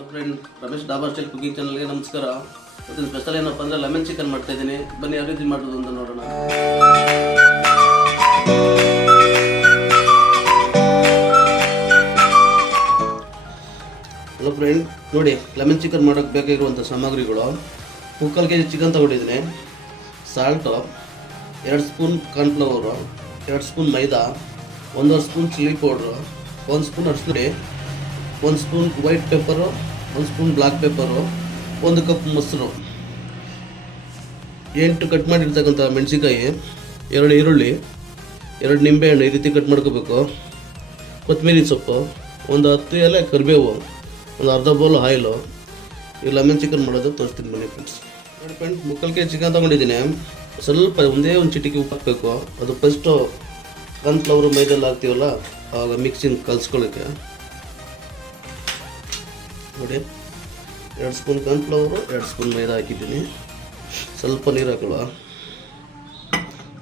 Hello friend, Ramesh Dabur style cooking ಚಾನಲ್ಗೆ ನಮಸ್ಕಾರ. ಇವತ್ತಿನ ಸ್ಪೆಷಲ್ ಏನಪ್ಪ ಅಂದರೆ ಲೆಮನ್ ಚಿಕನ್ ಮಾಡ್ತಾ ಇದ್ದೀನಿ. ಬನ್ನಿ ಯಾವ ರೀತಿ ಮಾಡೋದು ಅಂತ ನೋಡೋಣ. ಹಲೋ ಫ್ರೆಂಡ್, ನೋಡಿ ಲೆಮನ್ ಚಿಕನ್ ಮಾಡೋಕ್ಕೆ ಬೇಕಾಗಿರುವಂಥ ಸಾಮಗ್ರಿಗಳು: 3 kg ಚಿಕನ್ ತೊಗೊಂಡಿದ್ದೀನಿ, ಸಾಲ್ಟು, 2 ಸ್ಪೂನ್ ಕಾರ್ನ್ಫ್ಲವರು, 2 ಸ್ಪೂನ್ ಮೈದಾ, 1.5 ಸ್ಪೂನ್ ಚಿಲ್ಲಿ ಪೌಡ್ರು, 1 ಸ್ಪೂನ್ ಅರಿಶಿನ ಪುಡಿ, 1 spoon white pepper, 1 spoon black pepper, 1 cup ಮೊಸರು, 8 ಕಟ್ ಮಾಡಿರ್ತಕ್ಕಂಥ ಮೆಣಸಿನ್ಕಾಯಿ, 2 ಈರುಳ್ಳಿ, 2 ನಿಂಬೆಹಣ್ಣು ಈ ರೀತಿ ಕಟ್ ಮಾಡ್ಕೋಬೇಕು, ಕೊತ್ತಂಬರಿ ಸೊಪ್ಪು, ಒಂದು 10 ಎಲೆ ಕರಿಬೇವು, ಒಂದು ಅರ್ಧ ಬೌಲ್ ಆಯಿಲು. ಈ ಲೆಮನ್ ಚಿಕನ್ ಮಾಡೋದು ತೋರಿಸ್ತೀನಿ ಬನ್ನಿ ಫ್ರೆಂಡ್ಸ್. ನೋಡಿ ಫ್ರೆಂಡ್ಸ್, 3 kg ಚಿಕನ್ ತೊಗೊಂಡಿದ್ದೀನಿ. ಸ್ವಲ್ಪ ಒಂದೇ ಒಂದು ಚಿಟಿಕೆ ಉಪ್ಪು ಹಾಕಬೇಕು. ಅದು ಫಸ್ಟು ಕಾರ್ನ್ಫ್ಲವರು ಮೈದೆಲ್ಲ ಹಾಕ್ತೀವಲ್ಲ ಆವಾಗ ಮಿಕ್ಸಿಂಗ್ ಕಲಿಸ್ಕೊಳ್ಳೋಕ್ಕೆ. ನೋಡಿ 2 ಸ್ಪೂನ್ ಕಾರ್ನ್ಫ್ಲವರು, 2 ಸ್ಪೂನ್ ಮೈದಾ ಹಾಕಿದ್ದೀನಿ. ಸ್ವಲ್ಪ ನೀರು ಹಾಕೊಳ್ಳುವ,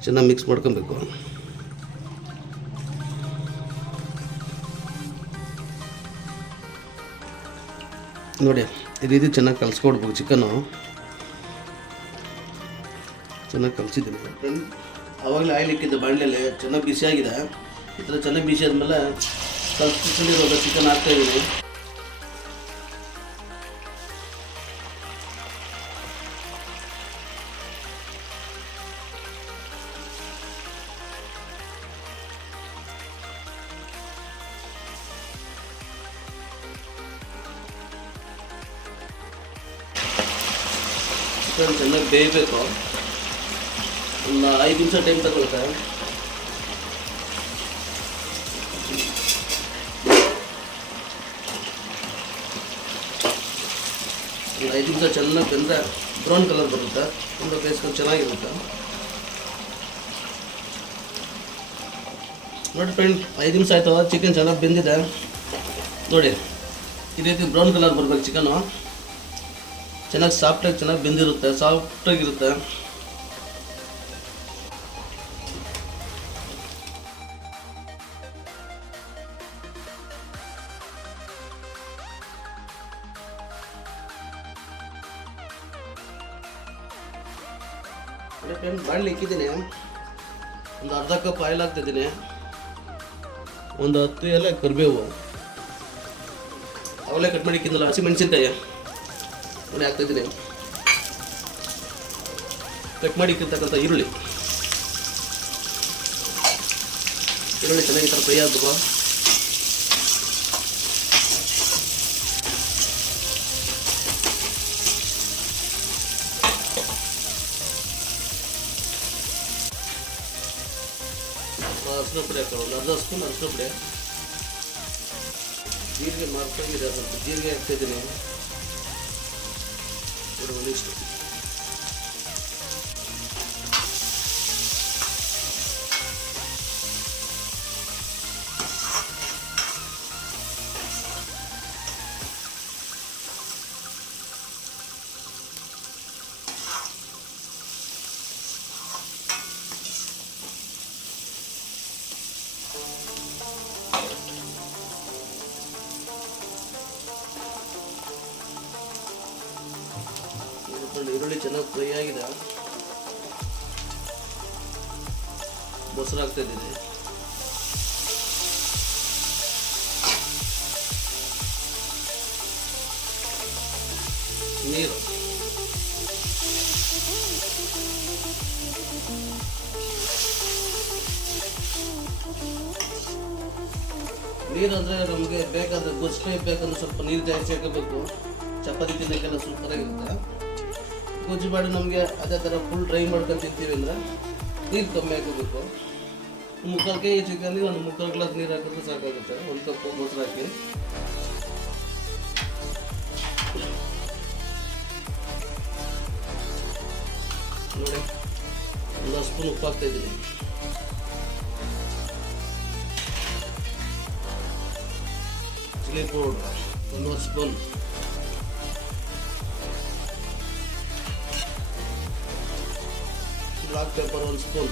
ಚೆನ್ನಾಗಿ ಮಿಕ್ಸ್ ಮಾಡ್ಕೊಬೇಕು. ನೋಡಿ ಈ ರೀತಿ ಚೆನ್ನಾಗಿ ಕಲಿಸ್ಕೊಡ್ಬೇಕು. ಚಿಕನ್ನು ಚೆನ್ನಾಗಿ ಕಲಿಸಿದ್ದೀನಿ ಫ್ರೆಂಡ್. ಆವಾಗಲೇ ಆಯಿಲ್ ಇಕ್ಕಿದ್ದೆ ಬಾಣಲೆಯಲ್ಲಿ, ಚೆನ್ನಾಗಿ ಬಿಸಿಯಾಗಿದೆ. ಈ ಥರ ಚೆನ್ನಾಗಿ ಬಿಸಿ ಆದಮೇಲೆ ಕಲಿಸ್ಕೊಂಡಿರೋ ಚಿಕನ್ ಹಾಕ್ತಾಯಿದ್ದೀನಿ. ಚಿಕನ್ ಚೆನ್ನಾಗಿ ಬೇಯಬೇಕು. ಒಂದು 5 ನಿಮಿಷ ಟೈಮ್ ತಗೊಳ್ಳುತ್ತೆ. ಒಂದು 5 ನಿಮಿಷ ಚೆನ್ನಾಗಿ ಬೆಂದರೆ ಬ್ರೌನ್ ಕಲರ್ ಬರುತ್ತೆ. ತುಂಬ ಬೇಯಿಸ್ಕೊಂಡು ಚೆನ್ನಾಗಿರುತ್ತೆ. ನೋಡಿ ಫ್ರೆಂಡ್, 5 ನಿಮಿಷ ಆಯಿತು. ಚಿಕನ್ ಚೆನ್ನಾಗಿ ಬೆಂದಿದೆ. ನೋಡಿ ಈ ರೀತಿ ಬ್ರೌನ್ ಕಲರ್ ಬರಬೇಕು. ಚಿಕನು ಚೆನ್ನಾಗಿ ಸಾಫ್ಟಾಗಿ ಚೆನ್ನಾಗಿ ಬೆಂದಿರುತ್ತೆ, ಸಾಫ್ಟಾಗಿರುತ್ತೆ. ಫ್ರೆಂಡ್, ಬಾಣಲೆ ಇಕ್ಕಿದ್ದೀನಿ. ಒಂದು ಅರ್ಧ ಕಪ್ ಆಯಿಲ್ ಹಾಕ್ತಿದ್ದೀನಿ. ಒಂದು 10 ಎಲೆ ಕರಿಬೇವು, ಅವಲೇ ಕಟ್ ಮಾಡಿ ಇಕ್ಕಿದ್ದಲ್ಲ ಹಸಿಮೆಣಸಿನ್ಕಾಯಿ ಮನೆ ಹಾಕ್ತಾಯಿದ್ದೀನಿ. ಕಟ್ ಮಾಡಿ ಇಕ್ಕಿರ್ತಕ್ಕಂಥ ಈರುಳ್ಳಿ ಚೆನ್ನಾಗಿ ಫ್ರೈ ಆಗಬೇಕು. ಅರಿಶಿನ ಪುಡಿ ಹಾಕೋಣ, ಒಂದು ಅರ್ಧ ಸ್ಪೂನ್ ಅರಿಶಿನ ಪುಡಿ. ಜೀರಿಗೆ ಮಾರ್ಕೊಂಡಿದೆ, ಸ್ವಲ್ಪ ಜೀರಿಗೆ ಹಾಕ್ತಾಯಿದ್ದೀನಿ. ಒಂದಿಷ್ಟು ಈರುಳ್ಳಿ ಚೆನ್ನಾಗಿ ಫ್ರೈ ಆಗಿದೆ. ಮೊಸರು ಹಾಕ್ತಾ ಇದ್ದೀನಿ. ನೀರು ಅಂದರೆ ನಮಗೆ ಬೇಕಾದ್ರೆ ಗೊಜ್ಜು ಟೈಪ್ ಬೇಕಂದ್ರೆ ಸ್ವಲ್ಪ ನೀರು ಜಾಸ್ತಿ ಹಾಕಬೇಕು. ಚಪಾತಿ ತಿನ್ನೋಕ್ಕೆಲ್ಲ ಸೂಪರಾಗಿರುತ್ತೆ. ಗೊಜ್ಜು ಮಾಡಿ ನಮಗೆ ಅದೇ ಥರ ಫುಲ್ ಡ್ರೈ ಮಾಡ್ಕೊಂಡು ತಿಂತೀವಿ ಅಂದರೆ ನೀರು ಕಮ್ಮಿ ಹಾಕೋಬೇಕು. 3 kg ಚಿಕನ್ಗೆ ಒಂದು 3 ಗ್ಲಾಸ್ ನೀರು ಹಾಕಿದ್ರೆ ಸಾಕಾಗುತ್ತೆ. 1 ಕಪ್ ಮೊಸರು ಹಾಕಿ ನೋಡಿ, 1 ಸ್ಪೂನ್ ಉಪ್ಪು ಹಾಕ್ತಾಯಿದ್ದೀನಿ. Chilli powder 1 spoon, black pepper 1 spoon,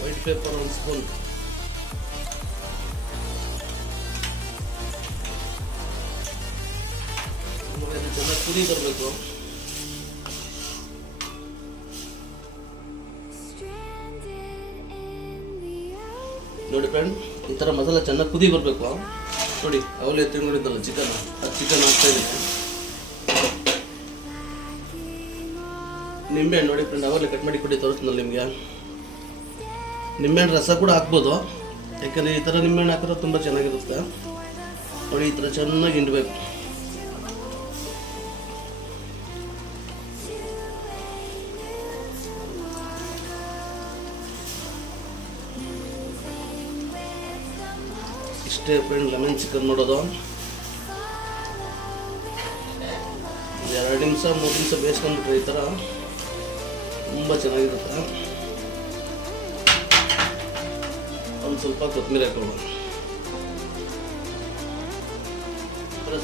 white pepper 1 spoon, ಚೆನ್ನಾಗಿ ಕುದಿ ಬರಬೇಕು. ನೋಡಿ ಫ್ರೆಂಡ್, ಈ ಥರ ಮಸಾಲ ಚೆನ್ನಾಗಿ ಕುದಿ ಬರಬೇಕು. ನೋಡಿ ಅವಲೇ ತಿಂಗಳಿದ್ದಲ್ಲ ಚಿಕನ್, ಅದು ಚಿಕನ್ ಹಾಕ್ತಾ ಇದ್ದೀನಿ. ನಿಂಬೆಹಣ್ಣು ನೋಡಿ ಫ್ರೆಂಡ್, ಅವಲೇ ಕಟ್ ಮಾಡಿ ಕೊಟ್ಟು ತೋರಿಸ್ನಲ್ಲ ನಿಮಗೆ. ನಿಂಬೆಹಣ್ಣು ರಸ ಕೂಡ ಹಾಕ್ಬೋದು, ಯಾಕಂದರೆ ಈ ಥರ ನಿಂಬೆಹಣ್ಣು ಹಾಕಿದ್ರೆ ತುಂಬ ಚೆನ್ನಾಗಿರುತ್ತೆ. ನೋಡಿ ಈ ಥರ ಚೆನ್ನಾಗಿ ಹಿಂಡಬೇಕು. ಇಷ್ಟೇ ಫ್ರೆಂಡ್ ಲೆಮನ್ ಚಿಕನ್ ಮಾಡೋದು. 2 ನಿಮಿಷ 3 ನಿಮಿಷ ಬೇಯಿಸ್ಕೊಂಡ್ಬಿಟ್ರೆ ಈ ಥರ ತುಂಬ ಚೆನ್ನಾಗಿರುತ್ತೆ. ಒಂದು ಸ್ವಲ್ಪ ಕೊತ್ತಂಬರಿ ಹಾಕೋಣ.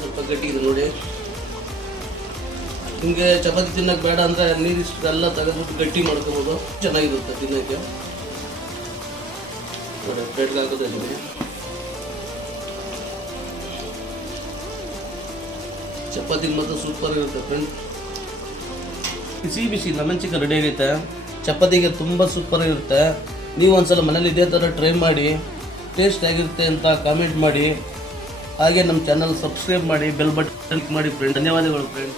ಸ್ವಲ್ಪ ಗಟ್ಟಿಗಿದೆ ನೋಡಿ. ನಿಮಗೆ ಚಪಾತಿ ತಿನ್ನಕ್ಕೆ ಬೇಡ ಅಂದರೆ ನೀರಿಷ್ಟೆಲ್ಲ ತೆಗೆದ್ಬಿಟ್ಟು ಗಟ್ಟಿ ಮಾಡ್ಕೋಬೋದು, ಚೆನ್ನಾಗಿರುತ್ತೆ ತಿನ್ನೋಕ್ಕೆ. ನೋಡಿ ಪ್ಲೇಟ್ಗೆ ಹಾಕೋದೇ ನಿಮಗೆ. ಚಪಾತಿಗೆ ಮಾತ್ರ ಸೂಪರ್ ಇರುತ್ತೆ ಫ್ರೆಂಡ್. ಬಿಸಿ ಬಿಸಿ ಲೆಮನ್ ಚಿಕನ್ ರೆಡಿ ಆಗೈತೆ. ಚಪಾತಿಗೆ ತುಂಬ ಸೂಪರ್ ಇರುತ್ತೆ. ನೀವು ಒಂದ್ಸಲ ಮನೇಲಿ ಇದೇ ಥರ ಟ್ರೈ ಮಾಡಿ, ಟೇಸ್ಟ್ ಆಗಿರುತ್ತೆ ಅಂತ ಕಾಮೆಂಟ್ ಮಾಡಿ. ಹಾಗೆ ನಮ್ಮ ಚಾನಲ್ ಸಬ್ಸ್ಕ್ರೈಬ್ ಮಾಡಿ, ಬೆಲ್ ಬಟನ್ ಕ್ಲಿಕ್ ಮಾಡಿ ಫ್ರೆಂಡ್. ಧನ್ಯವಾದಗಳು ಫ್ರೆಂಡ್.